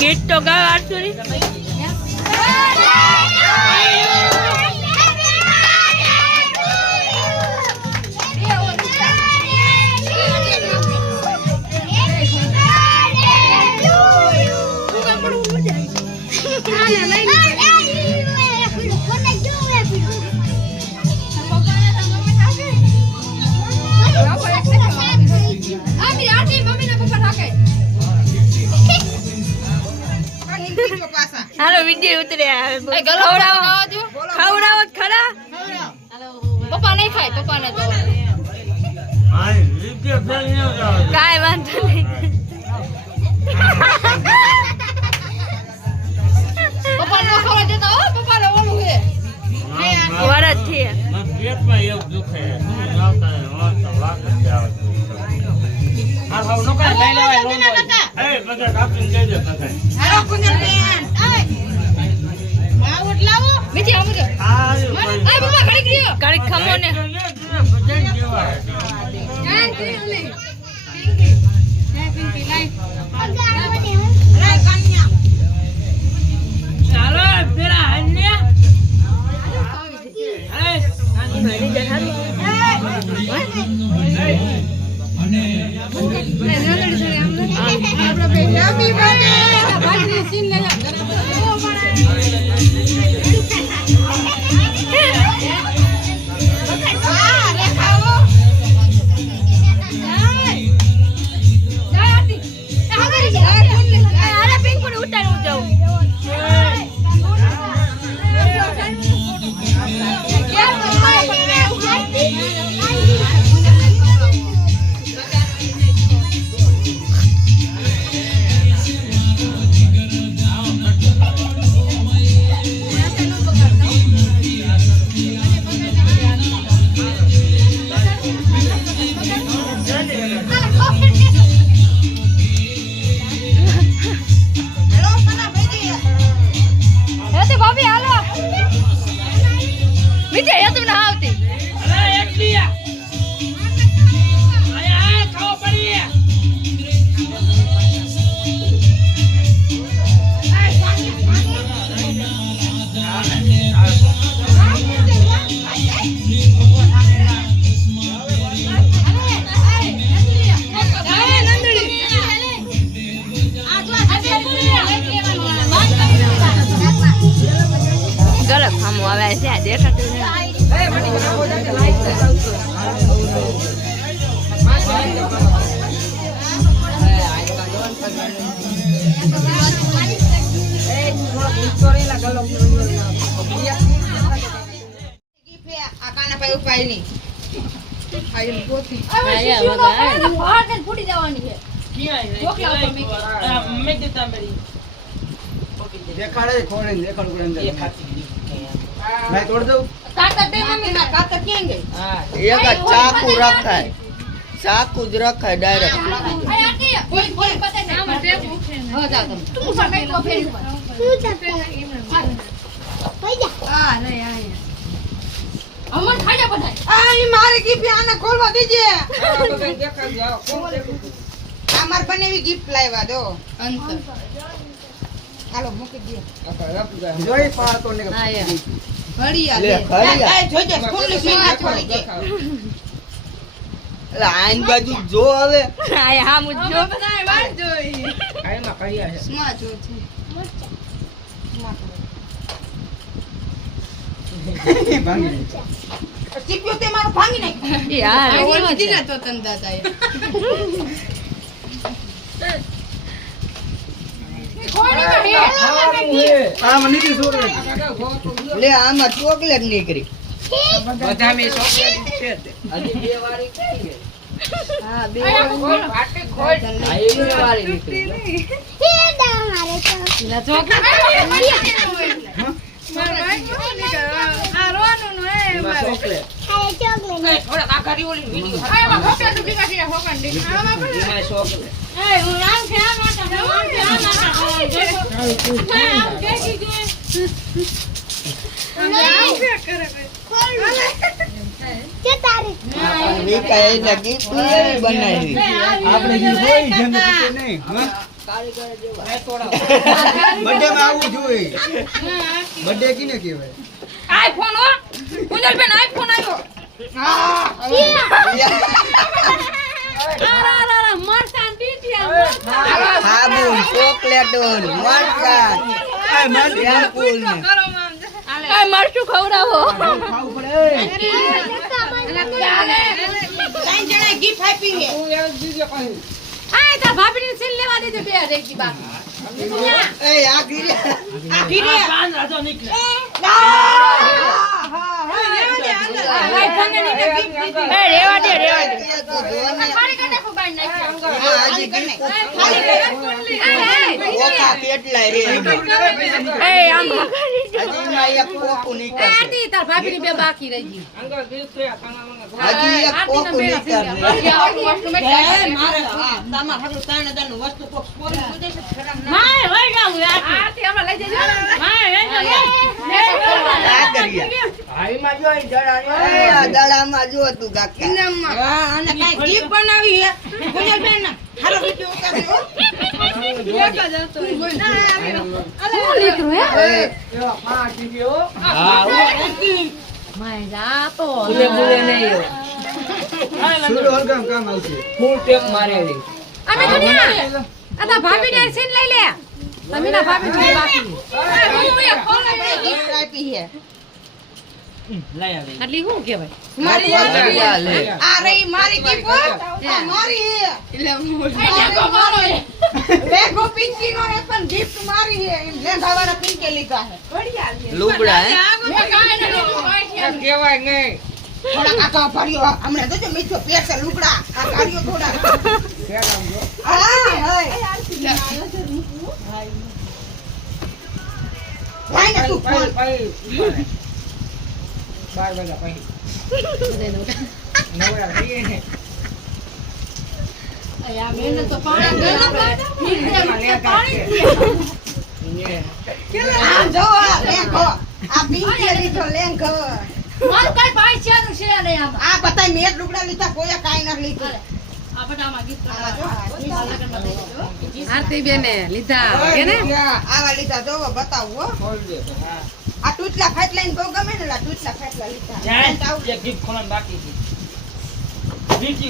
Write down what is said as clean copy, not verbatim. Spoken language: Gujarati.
ગીત તો ગાવ આરસુરી હાલો વિડિયો ઉતરે આવે ખવડાવો ખરા પપ્પા નહીં ખાય પપ્પા ને તો કાઈ વાંધો નહીં પપ્પા નો ખવડા દેતા હો પપ્પા ને ઓલું હે વરત થી પેટમાં એવું દુખે આવતા વાત આવે હા હાવ નો કાઈ લઈ લેવાય એ બધા કાપીને દઈ દે કાકા હાલો કુંજર બેન આવે માવટ લાવો મીઠી આમજો આ પપ્પા ઘડી ગયો ઘડી ખમો ને ભજન જેવા જાન કી લે પિંકી હે પિંકી લાઈ લાઈ કન્યા ચાલો ફેરા હન્ને હે નાની ભણી જનારી અને હેપી બર્થડે બાજરી સીન લે ગલત ખામો આવે છે દેખાતું દેખાડે ખોડે દેખાડ અંદર मैं तोड़ दूं काटा दे मम्मी ना काटा केंगे हां एक चाकू रखा है चाकू ज रखा है डायरेक्ट अरे आती कोई कोई पता नहीं नाम टे हो जा तुम समय को फेर तू चपे भैया आ रे आ अमन खा जा बधाई आ ई मारे गिफ्ट आना खोलवा दीजिए बधाई देखा जाओ कौन देखो हमार बनेवी गिफ्ट लायवा दो अंत હાલો મૂકી દે જોઈ પાર તો ને ઘડિયા લે ઘડિયા એ જોજે સ્કૂલ ની ફી છોડી દે એટલે આઈન બાજુ જો હવે આય હા મુ જો બધાય વાત જોઈ આઈમાં ઘડિયા છે સ્મા જો છે ભાંગી ટીપ્યો તે મારો ભાંગી નાખ યાર ઓલી દીના તો તન દાદાએ આમાં નીકળી ચોકલેટ લે આમાં ચોકલેટ નીકળી બધા મે ચોકલેટ છે હજી બે વાળી થઈ ગઈ હા બે વાળી ખોડ આ એક વાળી નીકળી હે દા મારે તો ના ચોકલેટ આ રોવાનું નો એ ચોકલેટ આ ચોકલેટ થોડા આખરી ઓલી વિડિયો આ ખોપે તો બીકા છે હોકન દે આમાં ચોકલેટ એ હું નામ છે આ માતા નામ છે આ માતા વિકા એટલે gift ની એવી બનાવી. આપણે જે હોય જેમ કે નહીં હા કારીગર જેવા. બર્થડે માં આવવું જોઈએ બર્થડે કીને કહેવાય આઈફોન હો કુંજલબેન આઈફોન આવ્યો સાબુન, ચોકલેટોન, મરચાં, શેમ્પૂ ને. મરચું ખવડાવો ખાવું પડે ત્રણ જણા ગિફ્ટ આપી છે આ તાર ભાભીને સીલ લેવા દેજો બે રેકી બાકી એ આ ગીરી. આ ગીરે પાન રાજો નીકળે રેવા દે એ તો જોને. ખાલી કાઢે ફુબાઈ નાખી આ હજી gift ઓખા કેટલાય રે એમાં. એ આમ હજી એમાં એક કોકું નીકળશે. આતી તાર ભાભીની બે બાકી રહી ગઈ હજી એક કોકું નીકળશે. માય હોય જાવ આતી અમે લઈ જજો માય આ કરીએ. એ આ દડામાં જો તું કાકા. અને કઈ ગિફ્ટ બનાવી હે કુંજલબેન હાલો વિડિયો ઉતાર્યો શું લીધું હે માય જા તો સુરો હલગામ કામ આવશે અમે દુનિયા આતા ભાભીને સીન લઈ લે તમે ના ભાભી જોઈ બાકી gift આપી છે. આટલી શું કહેવાય મારી આ લે. આ રહી મારી ગિફ્ટ આ મારી હે એટલે મારો હે લેગો પિંકી નો હે પણ ગિફ્ટ મારી હે એમ લેંઘાવાળા પિંકે લીધા હે લુગડા હે. કહેવાય નહીં થોડા કાકા ભર્યો હમણાં તો મીઠો પેટ છે લુગડા આ કાઢ્યો થોડા હા હાય ભાઈ ને તું ફોન બાર વાગ્યા પછી નવરા થઈએ ને અયા મેને તો પાણી આ જો આ લેંઘો આ પિંકે લીધો લેંઘો મારું કઈ પાઈ છે નું છે ને આમ આ બતાય મેં લુગડા લીધા કોઈ કાઈ ન લીધું આ બટામાં ગીત આરતી બેને લીધા કે ને આવા લીધા જો બતાવો ખોલ દે આ ટૂટલા ફાટલા ને બહુ ગમે ને આ ટૂટલા ફાટલા લીધા જાય એક ગીત ખોલન બાકી છે